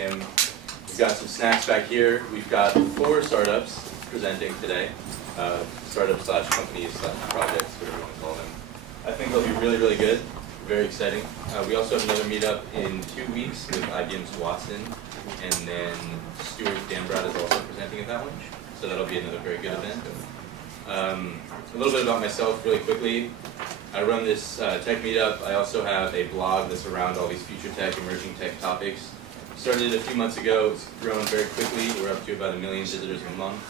him. We've got some snacks back here. We've got 4 startups presenting today. Startups slash companies slash projects, whatever you want to call them. I think they'll be really, really good. Very exciting. We also have another meetup in 2 weeks with IBM's Watson, and then Stuart Dambrad is also presenting at that one. So that'll be another very good event. A little bit about myself really quickly. I run this tech meetup. I also have a blog that's around all these future tech, emerging tech topics. Started a few months ago. It's grown very quickly. We're up to about 1 million visitors a month.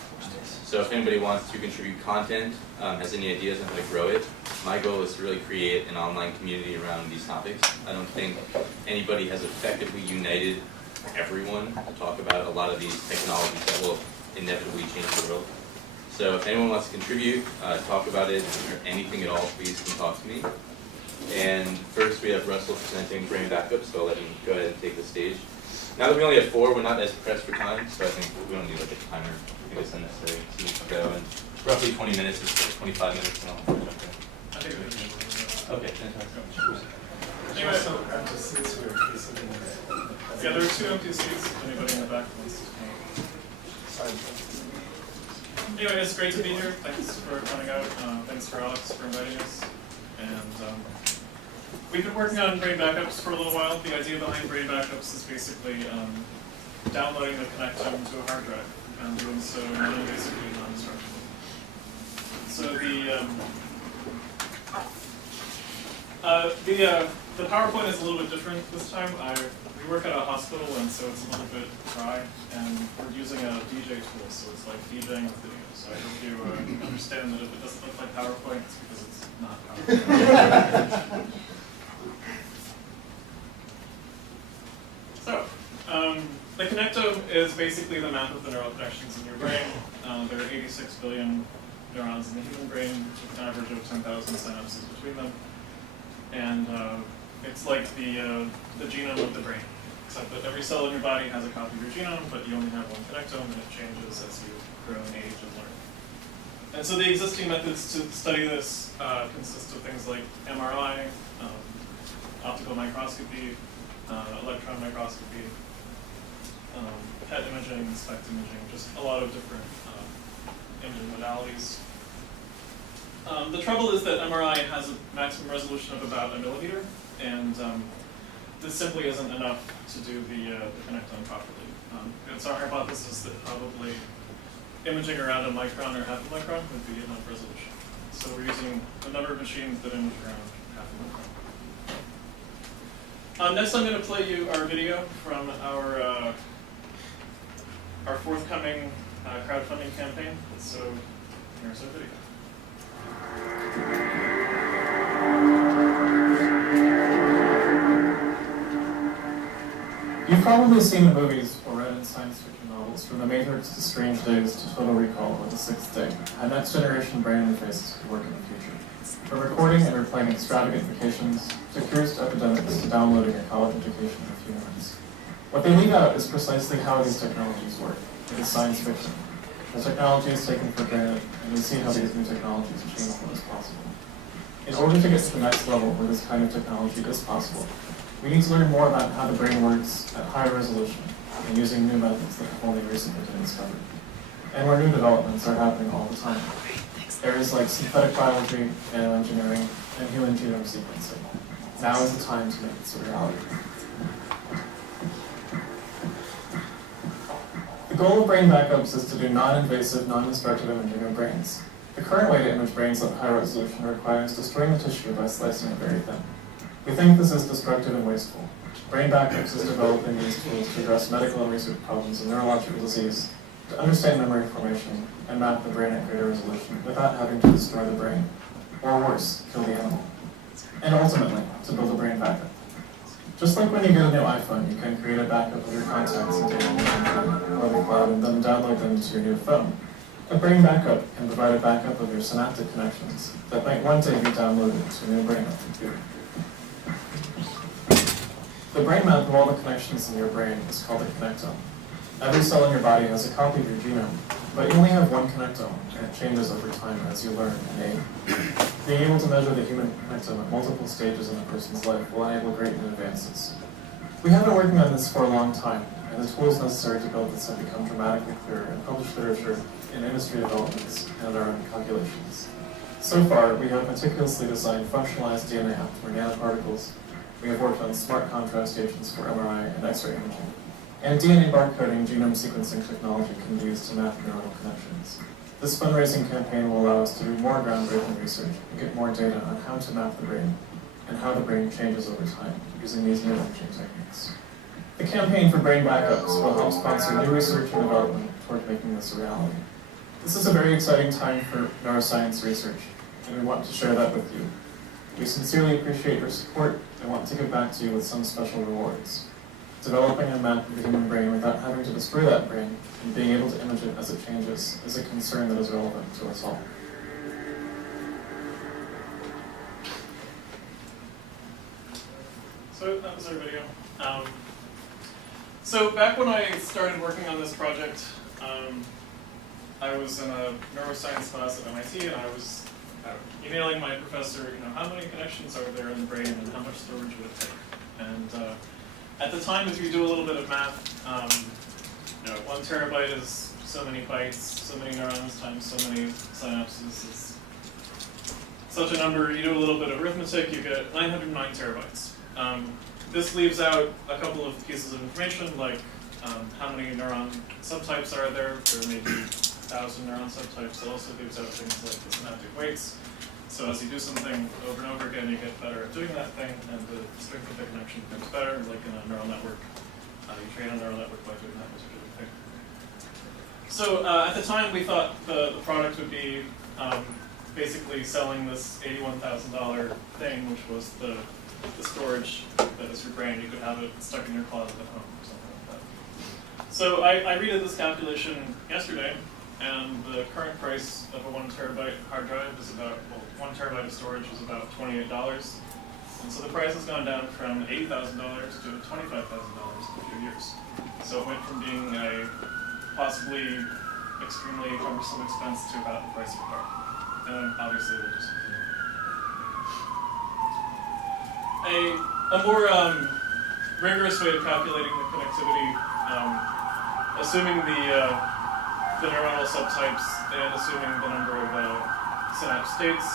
So if anybody wants to contribute content, has any ideas on how to grow it, my goal is to really create an online community around these topics. I don't think anybody has effectively united everyone to talk about a lot of these technologies that will inevitably change the world. So if anyone wants to contribute, talk about it, or anything at all, please come talk to me. And first we have Russell presenting brain backup, so I'll let him go ahead and take the stage. Now that we only have 4, we're not as pressed for time, so I think we don't need like a timer. I think it's unnecessary to go. And roughly 20 minutes is 25 minutes. And I'll jump in. I think we can. Okay, fantastic. Anyway, so empty seats here. Yeah, there are 2 empty seats. If anybody in the back wants to come. Anyway, it's great to be here. Thanks for coming out. Thanks for Alex for inviting us. And we've been working on brain backups for a little while. The idea behind brain backups is basically downloading the connectome to a hard drive and doing so non-invasively and non-destructively. So the PowerPoint is a little bit different this time. We work at a hospital, and so it's a little bit dry, and we're using a DJ tool, so it's like DJing with video. So I hope you understand that if it doesn't look like PowerPoint, it's because it's not PowerPoint. So, the connectome is basically the map of the neural connections in your brain. There are 86 billion neurons in the human brain, with an average of 10,000 synapses between them. And it's like the genome of the brain, except that every cell in your body has a copy of your genome, but you only have one connectome, and it changes as you grow in age and learn. And so the existing methods to study this consist of things like MRI, optical microscopy, electron microscopy, PET imaging, SPECT imaging, just a lot of different imaging modalities. The trouble is that MRI has a maximum resolution of about 1 millimeter, and this simply isn't enough to do the connectome properly. It's our hypothesis that probably imaging around a micron or half a micron would be enough resolution. So we're using a number of machines that image around half a micron. Next I'm going to play you our video from our forthcoming crowdfunding campaign. So here's our video. You've probably seen the movies or read in science fiction novels, from The Matrix to Strange Days to Total Recall or The Sixth Day, how next-generation brain interfaces could work in the future. From recording and replaying extravagant vacations, to cures to epidemics, to downloading a college education for humans. What they leave out is precisely how these technologies work. It is science fiction. The technology is taken for granted, and we see how these new technologies change what is possible. In order to get to the next level where this kind of technology is possible, we need to learn more about how the brain works at high resolution and using new methods that have only recently been discovered. And where new developments are happening all the time. Areas like synthetic biology, nanoengineering, and human genome sequencing. Now is the time to make this a reality. The goal of brain backups is to do non-invasive, non-destructive imaging of brains. The current way to image brains at high resolution requires destroying the tissue by slicing it very thin. We think this is destructive and wasteful. Brain backups is developing these tools to address medical and research problems in neurological disease, to understand memory information, and map the brain at greater resolution without having to destroy the brain, or worse, kill the animal. And ultimately, to build a brain backup. Just like when you get a new iPhone, you can create a backup of your contacts and data or the cloud and then download them to your new phone. A brain backup can provide a backup of your synaptic connections that might one day be downloaded to a new brain or computer. The brain map of all the connections in your brain is called a connectome. Every cell in your body has a copy of your genome, but you only have one connectome, and it changes over time as you learn and age. Being able to measure the human connectome at multiple stages in a person's life will enable great new advances. We have been working on this for a long time, and the tools necessary to build this have become dramatically clearer in published literature, in industry developments, and our own calculations. So far, we have meticulously designed functionalized DNA aptamer nanoparticles. We have worked on smart contrast agents for MRI and X-ray imaging. And DNA barcoding genome sequencing technology can be used to map neuronal connections. This fundraising campaign will allow us to do more groundbreaking research and get more data on how to map the brain and how the brain changes over time using these new imaging techniques. The campaign for brain backups will help sponsor new research and development toward making this a reality. This is a very exciting time for neuroscience research, and we want to share that with you. We sincerely appreciate your support and want to give back to you with some special rewards. Developing a map of the human brain without having to destroy that brain and being able to image it as it changes is a concern that is relevant to us all. So that was our video. So back when I started working on this project, I was in a neuroscience class at MIT, and I was emailing my professor, how many connections are there in the brain and how much storage would it take? And at the time, if you do a little bit of math, 1 terabyte is so many bytes, so many neurons times so many synapses. It's such a number. You do a little bit of arithmetic, you get 909 terabytes. This leaves out a couple of pieces of information, like how many neuron subtypes are there. There may be 1,000 neuron subtypes. It also leaves out things like the synaptic weights. So as you do something over and over again, you get better at doing that thing, and the strength of the connection becomes better. Like in a neural network, you train a neural network by doing that particular thing. So at the time, we thought the product would be basically selling this $81,000 thing, which was the storage that is your brain. You could have it stuck in your closet at home or something like that. So I redid this calculation yesterday, and the current price of a 1 terabyte hard drive is about, 1 terabyte of storage is about $28. And so the price has gone down from $8,000 to $25,000 in a few years. So it went from being a possibly extremely cumbersome expense to about the price of a car. And obviously we'll just a more rigorous way of calculating the connectivity, assuming the neuronal subtypes and assuming the number of synapse states,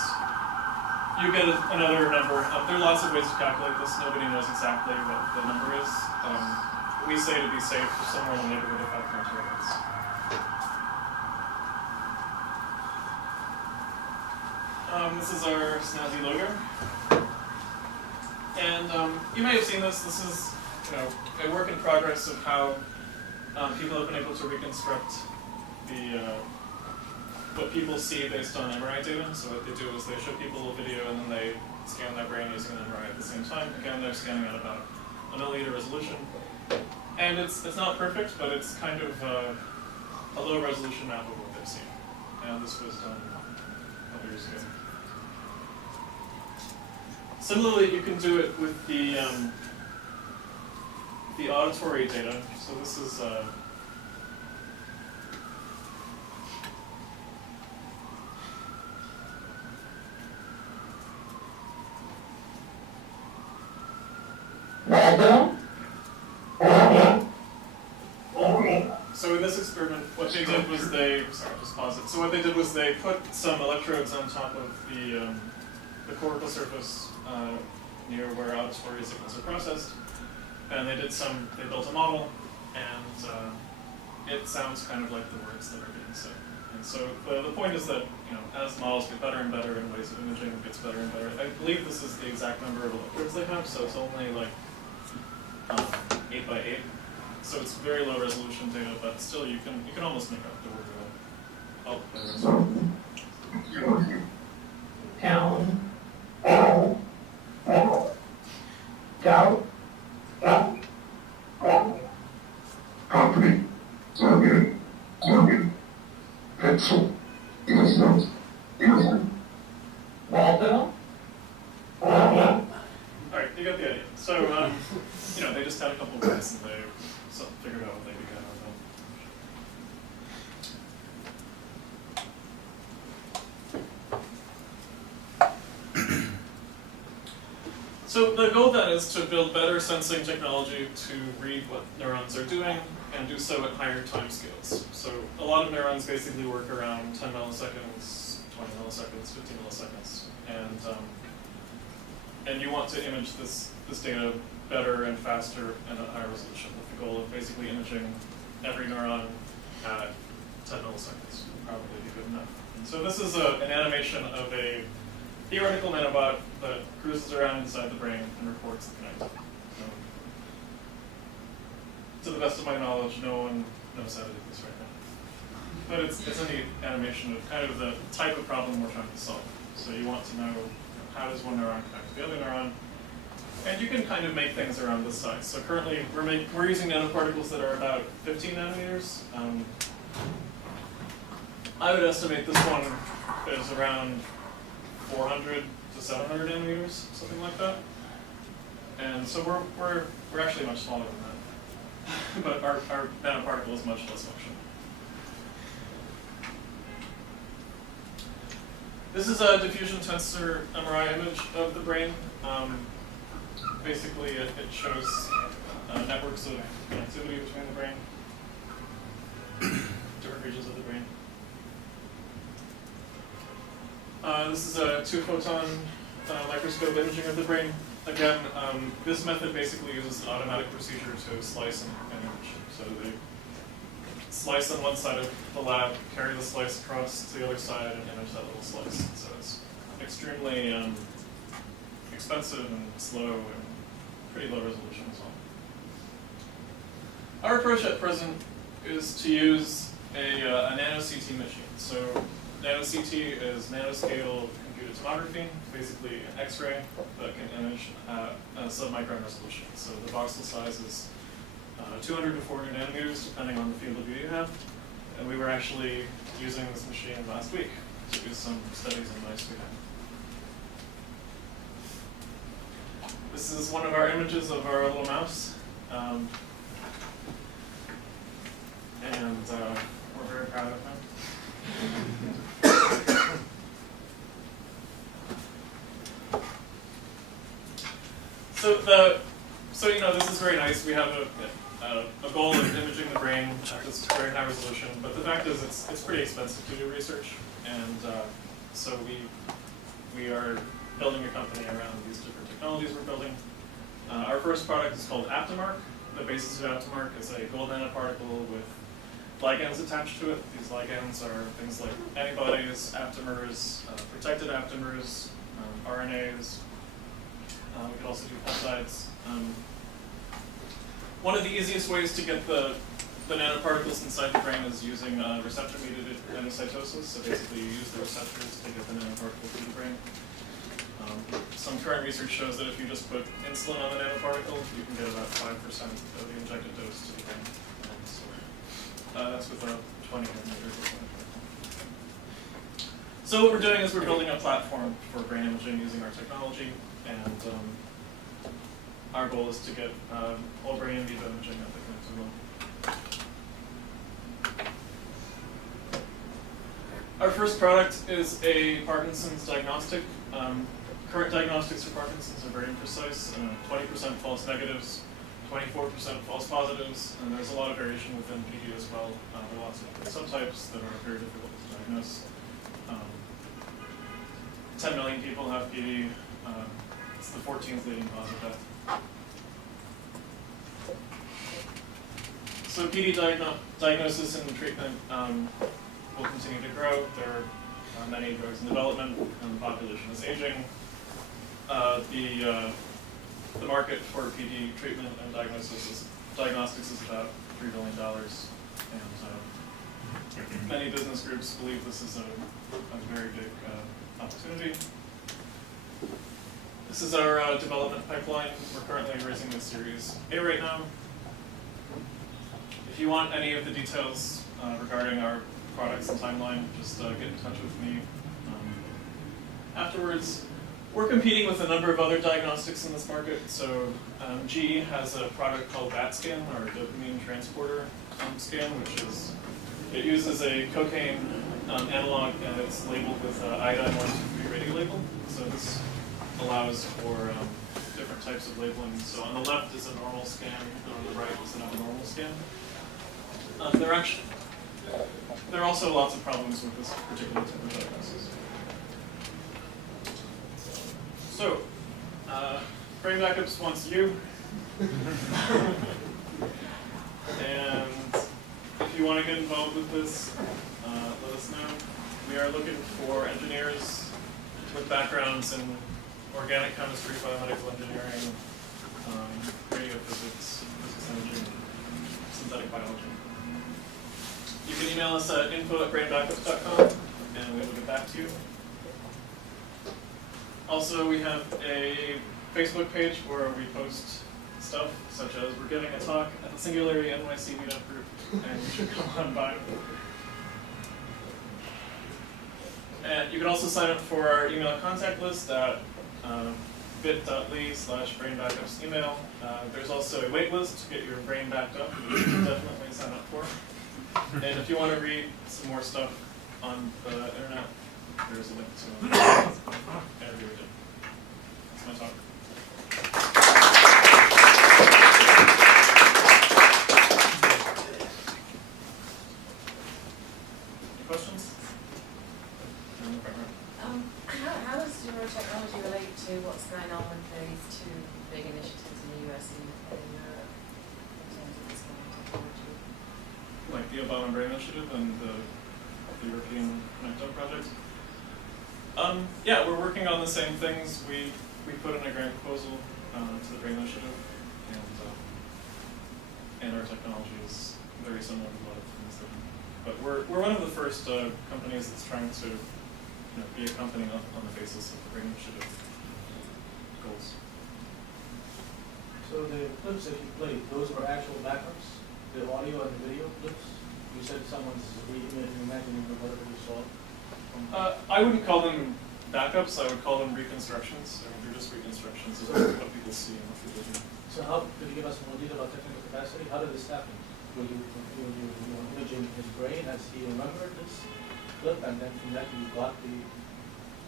you get another number. There are lots of ways to calculate this. Nobody knows exactly what the number is. We say to be safe, somewhere in the neighborhood of 5 terabytes. This is our snazzy logo. And you may have seen this. This is a work in progress of how people have been able to reconstruct what people see based on MRI data. So what they do is they show people a video and then they scan their brain using an MRI at the same time. Again, they're scanning at about a milliliter resolution. And it's not perfect, but it's kind of a low resolution map of what they've seen. And this was done a couple years ago. Similarly, you can do it with the auditory data. So this is so in this experiment, what they did was just pause it. So what they did was they put some electrodes on top of the cortical surface near where auditory signals are processed, and they built a model, and it sounds kind of like the words that are being said. And so the point is that as models get better and better and ways of imaging gets better and better. I believe this is the exact number of electrodes they have, so it's only like 8 by 8. So it's very low resolution data, but still you can almost make out the word. Down. Company. Target. Pencil. Waldo. Alright, you got the idea. So, they just had a couple of words and they figured out what they began with. So the goal then is to build better sensing technology to read what neurons are doing and do so at higher time scales. So a lot of neurons basically work around 10 milliseconds, 20 milliseconds, 15 milliseconds, and you want to image this data better and faster and at higher resolution, with the goal of basically imaging every neuron at 10 milliseconds would probably be good enough. And so this is an animation of a theoretical nanobot that cruises around inside the brain and records the connectome. To the best of my knowledge, no one knows how to do this right now. But it's a neat animation of kind of the type of problem we're trying to solve. So you want to know how does one neuron connect to the other neuron, and you can kind of make things around this size. So currently we're using nanoparticles that are about 15 nanometers. I would estimate this one is around 400 to 700 nanometers, something like that. And so we're actually much smaller than that. But our nanoparticle is much less functional. This is a diffusion tensor MRI image of the brain. Basically, it shows networks of connectivity between the brain, different regions of the brain. This is a 2-photon microscope imaging of the brain. Again, this method basically uses an automatic procedure to slice and image. So they slice on one side of the lab, carry the slice across to the other side, and image that little slice. So it's extremely expensive and slow and pretty low resolution as well. Our approach at present is to use a nano-CT machine. So nano-CT is nanoscale computed tomography, basically an X-ray that can image at a submicron resolution. So the voxel size is 200 to 400 nanometers, depending on the field of view you have. And we were actually using this machine last week to do some studies in mice we had. This is one of our images of our little mouse. And we're very proud of him. So you know, this is very nice. We have a goal of imaging the brain at this very high resolution, but the fact is it's pretty expensive to do research, and so we are building a company around these different technologies we're building. Our first product is called Aptamark. The basis of Aptamark is a gold nanoparticle with ligands attached to it. These ligands are things like antibodies, aptamers, protected aptamers, RNAs. We could also do peptides. One of the easiest ways to get the nanoparticles inside the brain is using receptor-mediated endocytosis. So basically you use the receptors to get the nanoparticle to the brain. Some current research shows that if you just put insulin on the nanoparticle, you can get about 5% of the injected dose to the brain. That's with a 20 nanometer. So what we're doing is we're building a platform for brain imaging using our technology, and our goal is to get whole brain in vivo imaging at the connected level. Our first product is a Parkinson's diagnostic. Current diagnostics for Parkinson's are very imprecise, 20% false negatives, 24% false positives, and there's a lot of variation within PD as well. There are lots of subtypes that are very difficult to diagnose. 10 million people have PD. It's the 14th leading cause of death. So PD diagnosis and treatment will continue to grow. There are many drugs in development, and the population is aging. The market for PD treatment and diagnostics is about $3 billion, and many business groups believe this is a very big opportunity. This is our development pipeline. We're currently raising a Series A right now. If you want any of the details regarding our products and timeline, just get in touch with me afterwards. We're competing with a number of other diagnostics in this market. So GE has a product called BAT-scan, or dopamine transporter scan, it uses a cocaine analog, and it's labeled with iodine 123 radio label. So this allows for different types of labeling. So on the left is a normal scan, and on the right is an abnormal scan. There are also lots of problems with this particular type of diagnosis. So, Brain Backups wants you. And if you want to get involved with this, let us know. We are looking for engineers with backgrounds in organic chemistry, biomedical engineering, radiophysics, physics imaging, synthetic biology. You can email us at info@brainbackups.com and we will get back to you. Also, we have a Facebook page where we post stuff, such as we're giving a talk at the SingularityNYC meetup group, and you should come on by. And you can also sign up for our email contact list at bit.ly/brainbackups email. There's also a wait list to get your brain backed up, which you should definitely sign up for. And if you want to read some more stuff on the internet, there's a link to an interview we did. That's my talk. Any questions? How does neurotechnology relate to what's going on with these two big initiatives in the US and Europe in terms of this kind of technology? Like the Obama Brain Initiative and the European Connectome project? Yeah, we're working on the same things. We put in a grant proposal to the Brain Initiative, and our technology is very similar to a lot of things that we do. But we're one of the first companies that's trying to be a company on the basis of the Brain Initiative goals. So the clips that you played, those were actual backups? The audio and the video clips? You said someone's reimagining or whatever you saw? I wouldn't call them backups, I would call them reconstructions. I mean, they're just reconstructions of what people see in the vision. So how, could you give us more detail about technical capacity? How did this happen? Were you imaging his brain as he remembered this clip, and then from that you got the...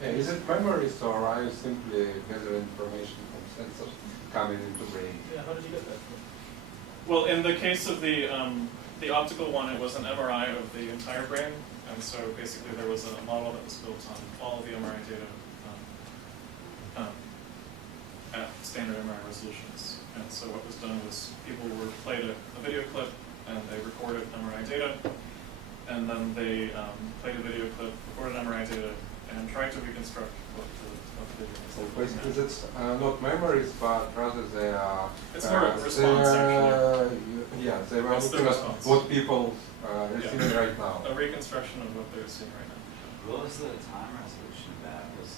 Yeah, is it memories or are you simply gathering information from sensors coming into brain? Yeah, how did you get that? Well, in the case of the optical one, it was an MRI of the entire brain, and so basically there was a model that was built on all of the MRI data at standard MRI resolutions. And so what was done was people were played a video clip, and they recorded MRI data, and then they played a video clip, recorded MRI data, and tried to reconstruct what the video was. So basically it's not memories, but rather they are... It's more of a response, actually. Yeah, they were It's the looking at response. what people are seeing right now. A reconstruction of what they're seeing right now. What was the time resolution of that? Was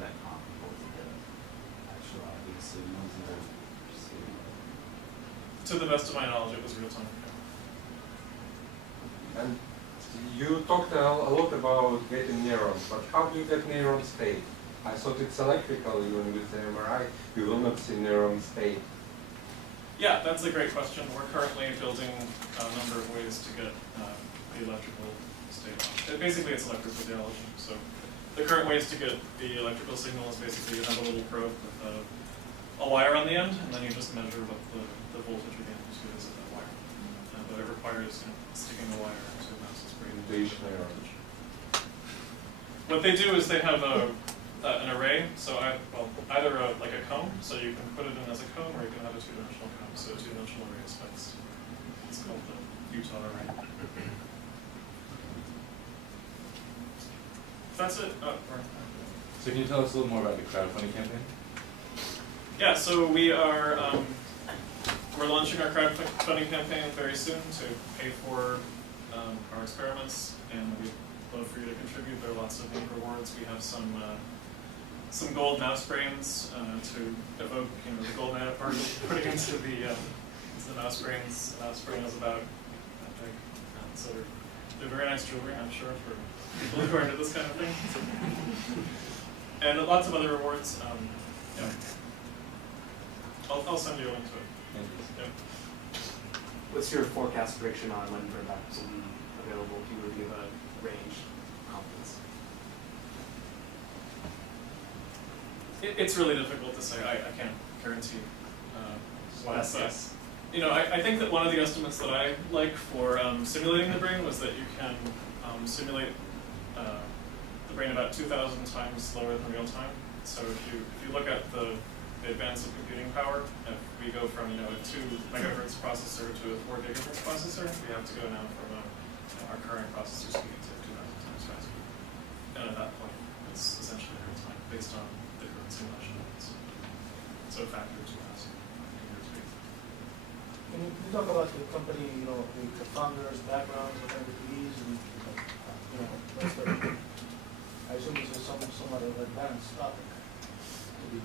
that comparable to the actual audio signals that are receiving? To the best of my knowledge, it was real time. And you talked a lot about getting neurons, but how do you get neuron state? I thought it's electrical, even with the MRI, you will not see neuron state. Yeah, that's a great question. We're currently building a number of ways to get the electrical state. Basically, it's electrophysiology. So the current ways to get the electrical signal is basically you have a little probe with a wire on the end, and then you just measure what the voltage or the amplitude is of that wire. But it requires sticking the wire into a mouse's brain. Neuron. What they do is they have an array, so either like a cone, so you can put it in as a cone, or you can have a two-dimensional cone, so a two-dimensional array of spikes. It's called the Utah array. That's it. So can you tell us a little more about the crowdfunding campaign? Yeah, so we are we're launching our crowdfunding campaign very soon to pay for our experiments, and we'd love for you to contribute. There are lots of neat rewards. We have some gold mouse brains to evoke, the gold nanoparticles putting into the mouse brains. The mouse brain is about that big, so they're very nice jewelry, I'm sure, for people who are into this kind of thing. And lots of other rewards. Yeah. I'll send you a link to it. Yeah. What's your forecast prediction on when Brain Backups will be available? If you were to give a range confidence? It's really difficult to say. I can't guarantee what Best but, guess. you know, I think that one of the estimates that I like for simulating the brain was that you can simulate the brain about 2,000 times slower than real time. So if you look at the advance of computing power, if we go from a 2 megahertz processor to a 4 gigahertz processor, we have to go now from our current processor speed to 2,000 times faster. And at that point, it's essentially real time based on the current simulation methods. So a factor of 2,000 in your speed. Can you talk about the company, the founders, backgrounds, what kind of degrees, and, what's the, I assume this is somewhat of an advanced topic.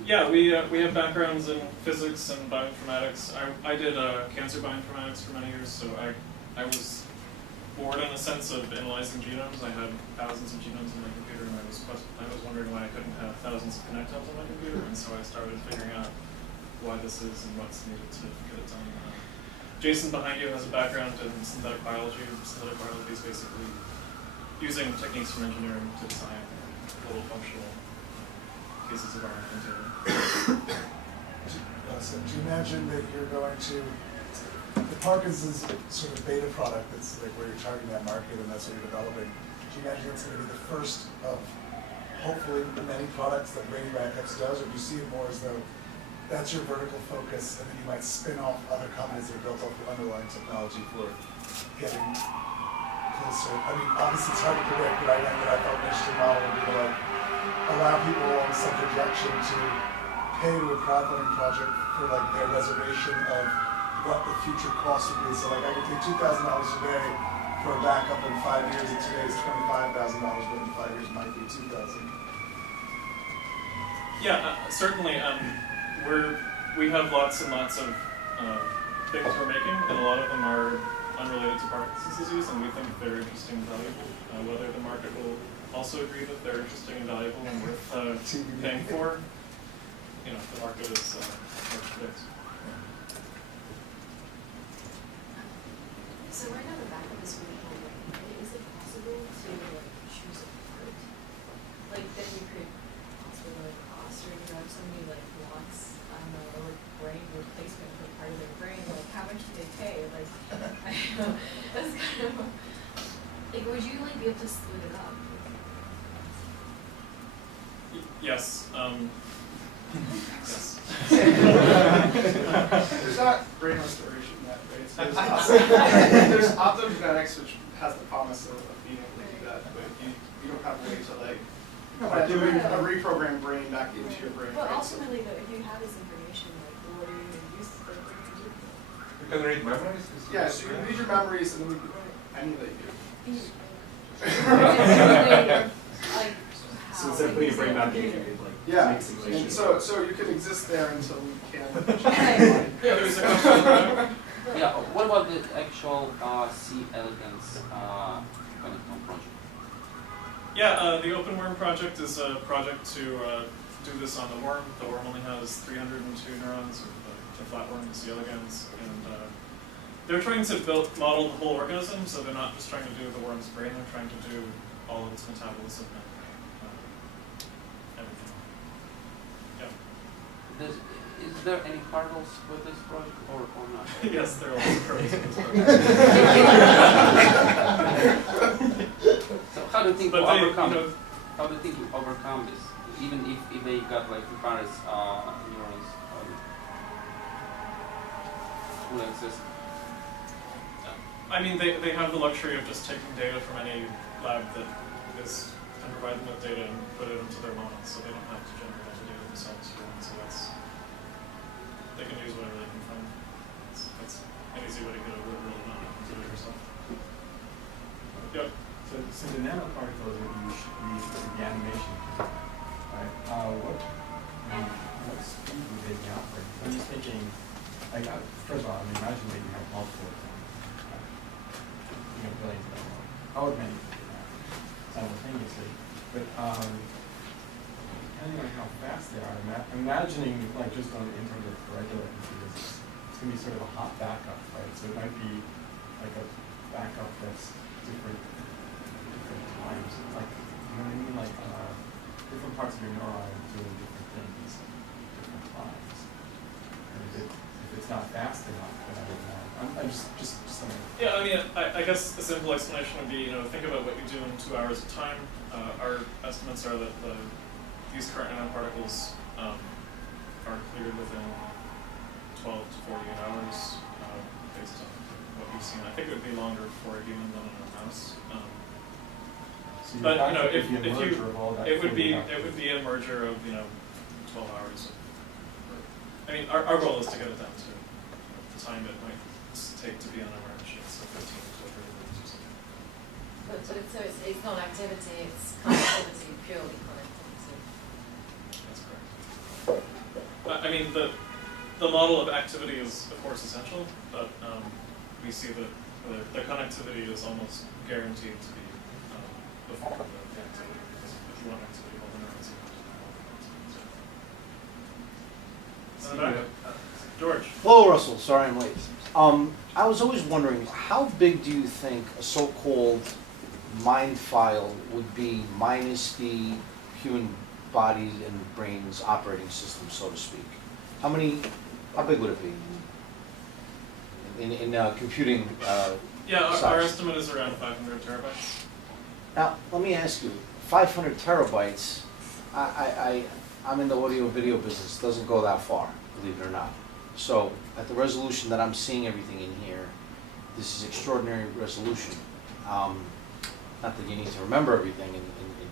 Yeah, we have backgrounds in physics and bioinformatics. I did cancer bioinformatics for many years, so I was bored in a sense of analyzing genomes. I had thousands of genomes in my computer, and I was wondering why I couldn't have thousands of connectomes on my computer, and so I started figuring out why this is and what's needed to get it done. Jason behind you has a background in synthetic biology. Synthetic biology is basically using techniques from engineering to design little functional pieces of RNA data. So do you imagine that you're going to, the Parkinson's sort of beta product that's like where you're targeting that market and that's what you're developing, do you imagine it's going to be the first of hopefully many products that Brain Backups does, or do you see it more as though that's your vertical focus and then you might spin off other companies that are built off the underlying technology for getting closer? I mean, obviously it's hard to predict, but I think that I thought an interesting model would be to like allow people along some projection to pay to a crowdfunding project for like their reservation of what the future cost would be. So like I could pay $2,000 a day for a backup in 5 years, and today is $25,000, but in 5 years might be $2,000. Yeah, certainly. We have lots and lots of things we're making, and a lot of them are unrelated to Parkinson's disease, and we think they're interesting and valuable. Whether the market will also agree that they're interesting and valuable and worth paying for, the market is hard to predict. So right now the backup is really handy. Is it possible to choose a part? Like then you could possibly lower the cost, or you have somebody like wants, I don't know, a brain replacement for part of their brain, like how much do they pay? Like I don't know. That's kind of like would you like be able to split it up? Yes. Yes. There's not brain restoration yet, right? There's optogenetics, which has the promise of being able to do that, but you don't have a way to like doing a reprogrammed brain back into your brain. But right? ultimately, though, if you have this information, like what are you going to use the brain to do? You can read memories? Yeah, so you can read your memories and then you can emulate you. Like, So instead of putting your brain back in, you could like make simulations. And so you could exist there until we can. Yeah, there's a question. Yeah, what about the actual C. elegans connectome project? Yeah, the Open Worm project is a project to do this on the worm. The worm only has 302 neurons, the flatworm, the C. elegans, and they're trying to model the whole organism, so they're not just trying to do the worm's brain, they're trying to do all of its metabolism and everything. Yeah. Is there any hurdles with this project or not? Yes, there are lots of hurdles with this project. So how do you think But you they, overcome you know, How do you think you overcome this? Even if they got like Lucaris neurons will exist. I mean, they have the luxury of just taking data from any lab that can provide them with data and put it into their models, so they don't have to generate all the data themselves for them. So they can use whatever they can find. That's an easy way to get over it, really not having to do it yourself. Yep. So the nanoparticles that you use for the animation, right? What speed would they be operating? I'm just thinking, like, first of all, I'm imagining that you have multiple, billions of them, however many simultaneously. But depending on how fast they are, I'm imagining, like, just in terms of regular computers, it's going to be sort of a hot backup, right? So it might be like a backup that's different times, like, you know what I mean? Like, different parts of your neuron doing different things at different times. And if it's not fast enough, then I don't know. I'm just thinking. Yeah, I mean, I guess a simple explanation would be, think about what you do in 2 hours of time. Our estimates are that these current nanoparticles are cleared within 12 to 48 hours, based on what we've seen. I think it would be longer for a human than in a mouse. So But if if you, it would be a a merger of 12 hours. I mean, our goal is to get it down to the time it might take to be on our machines, so 15 to 30 minutes or something. But it's not activity, it's connectivity, purely connectivity. That's correct. I mean, the model of activity is of course essential, but we see that the connectivity is almost guaranteed to be before the activity. Because if you want activity, well, the neurons you have to have activity. George. Hello, Russell. Sorry I'm late. I was always wondering, how big do you think a so-called mind file would be minus the human body and brain's operating system, so to speak? How big would it be in computing Yeah, our size? estimate is around 500 terabytes. Now, let me ask you, 500 terabytes, I'm in the audio video business, doesn't go that far, believe it or not. So, at the resolution that I'm seeing everything in here, this is extraordinary resolution. Not that you need to remember everything in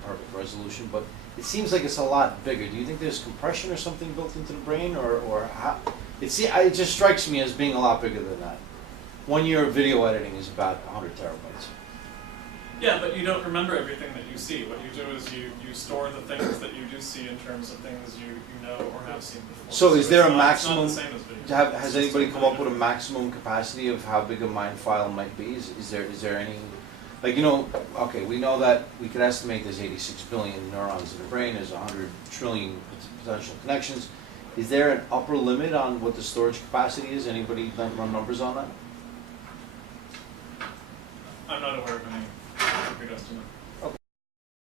perfect resolution, but it seems like it's a lot bigger. Do you think there's compression or something built into the brain, or how? It just strikes me as being a lot bigger than that. 1 year of video editing is about 100 terabytes. Yeah, but you don't remember everything that you see. What you do is you store the things that you do see in terms of things you know or have seen before. So is there a it's maximum, not the same as video. has anybody come up with a maximum capacity of how big a mind file might be? Is there any, like, okay, we know that we could estimate there's 86 billion neurons in the brain, there's 100 trillion potential connections. Is there an upper limit on what the storage capacity is? Anybody run numbers on that? I'm not aware of any concrete estimate.